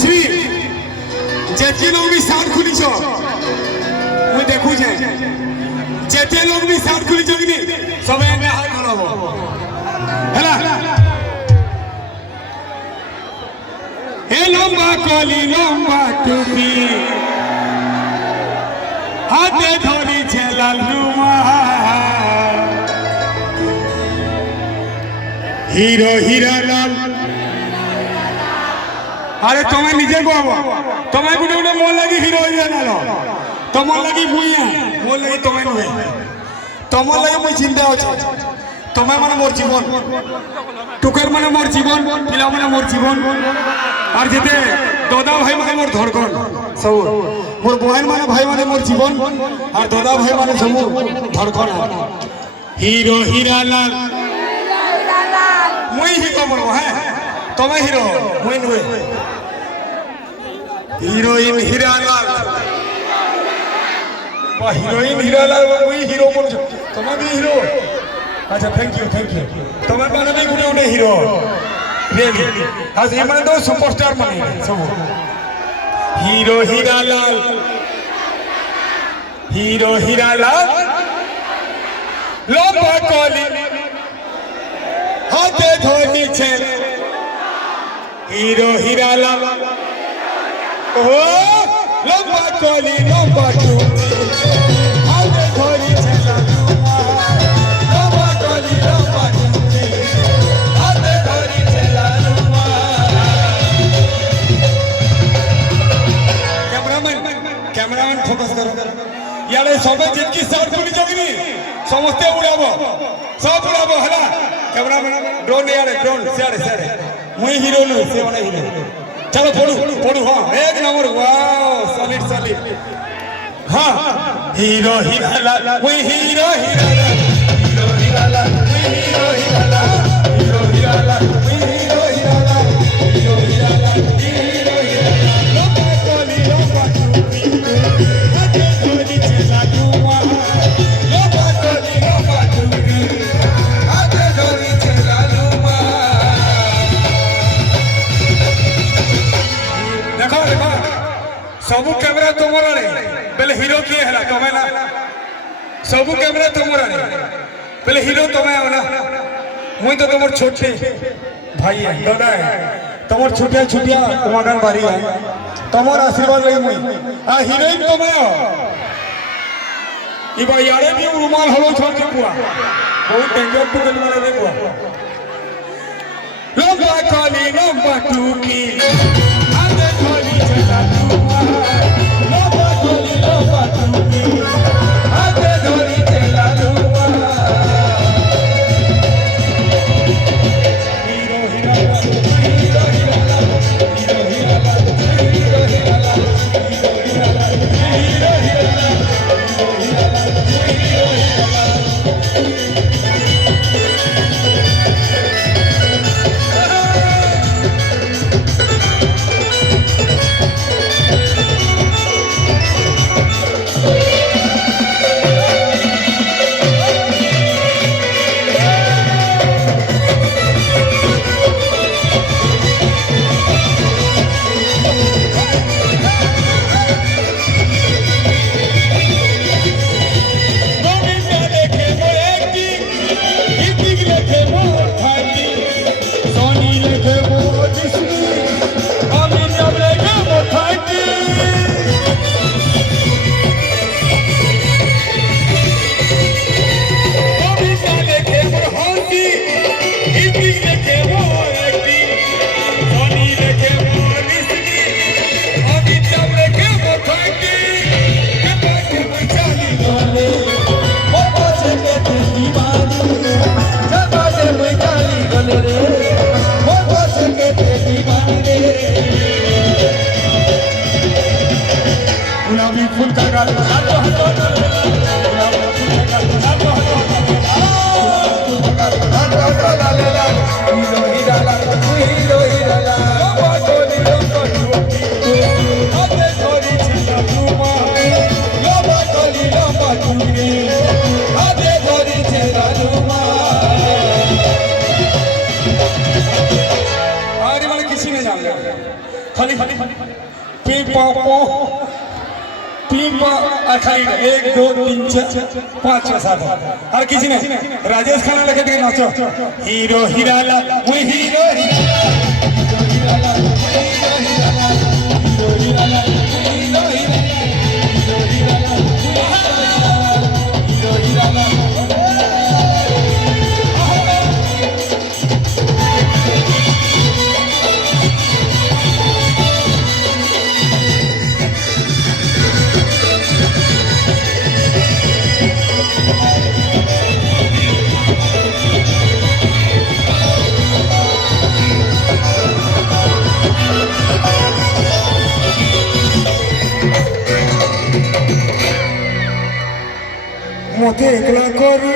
মাঝি যেতে লোক B shirt খুলিছ মুই দেখুছে যেতে লোক বি সার্ট খুলিছ কি সবে একা হাত ধরব হেলা হে লম্বা কলি লম্বা টুপি হাতে ধরিছে লাল রুমাল হিরো হিরা লাল আরে তুমি নিজে কব তোমায় গুটে গুটে মোর লাগি হিরো হইয়া গেল তোমার লাগি মুই মোর লাগি তুমি নহে তোমার লাগি মুই চিন্তা আছে তোমায় মানে মোর জীবন টুকার মানে মোর জীবন পিলা মানে মোর জীবন আর যেতে দাদা ভাই মানে মোর ধড়কন সব মোর বহেন মানে ভাই মানে মোর জীবন আর দাদা ভাই মানে সব ধড়কন হিরো হিরা লাল মুই হিরো বলবো হ্যাঁ তুমি হিরো মুই নহে হিরোইন হিরালাল বা হিরোইন হিরালাল মুই হিরো বলছো তুমি বি হিরো আচ্ছা থ্যাংক ইউ তোমার মানে বি গুটে গুটে হিরো রিয়েলি আজ এ মানে তো সুপারস্টার মানে সব হিরো হিরালাল লম্বা কলি হাতে ধরিছে হিরো হিরালাল ও লম্বা কলি লম্বা টুপি হাতে ধরিছে লম্বা কলি লম্বা টুপি হাতে ধরিছে ক্যামেরাম্যান ফোকাস করো ইয়ারে সবে যেতকি শট করি জগনি সমস্ত উড়াবো সব উড়াবো হলা ক্যামেরাম্যান ড্রোন ইয়ারে ড্রোন সিয়ারে মুই হিরো নই সে মানে হিরো चलो पढ़ू हाँ एक नंबर वाओ सॉलिड हाँ हीरो हिरालाल वी हीरो हिरालाल लंबा कली लंबा टूपी हाथे धरिছে লাডু লম্বা কলি লম্বা টুপি হাতে ধরিছে লাডু देखो सबू कैमरा तुमर बेले हिरो किए है तुम्हें ना सबू कैमरा तुमर बेले हिरो तुम्हें ना मुई तो तुम छोटे भाई है दादा है तुम छुटिया छुटिया तुम्हारा बारी है तुमर आशीर्वाद लगी मुई आ हिरोइन तुम्हें हो इबा यारे भी रुमाल हलो छोड़ दे बुआ बहुत डेंजर टू गली वाले दे बुआ लंबा कली लंबा टूपी খালি পি পা পো পি পা আর খালি 1 2 3 4 5 6 7 আর কিছু না রাজেশ খানা লেখে দিয়ে নাচো হিরো হিরালা মুই হিরো হিরালা মতে একলা করি